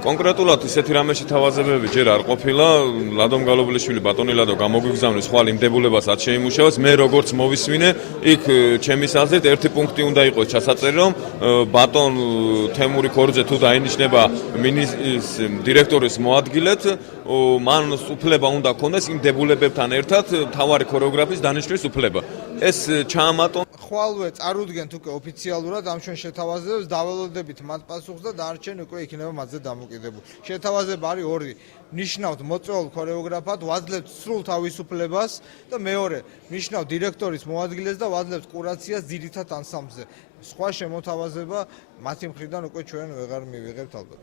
კონკრეტულად ისეთი რამე შეთავაზებები ჯერ არ ყოფილა. ლადომ გალობლიშვილი ბატონი ლადო გამოგიგზავნის ხვალ იმდებულებას არ შეიმუშავეს. მე როგორც მოვისმინე, იქ ჩემის აზრით ერთი პუნქტი უნდა იყოს ჩასაწერი, რომ ბატონ თემური ქორძე თუ დაინიშნება დირექტორის მოადგილედ, მან უფლება უნდა ქონდეს იმ დებულებებთან ერთად მთავარი ქორეოგრაფის დანიშვნის უფლება. ეს ჩაამატონ ხვალვე წარუდგენთ უკვე ოფიციალურად ამ ჩვენ შეთავაზებებს, დაველოდებით მათ პასუხს და დარჩენ უკვე იქნება მათზე დამოკიდებული. შეთავაზება არის ორი. ნიშნავთ მოწვეულ ქორეოგრაფად, ვაძლევთ სრულ თავისუფლებას და მეორე, ნიშნავთ დირექტორის მოადგილეს და ვაძლევთ კურაციას ძირითად ანსამბლზე. სხვა შემოთავაზება მათი მხრიდან უკვე ჩვენ ვეღარ მივიღებთ ალბათ.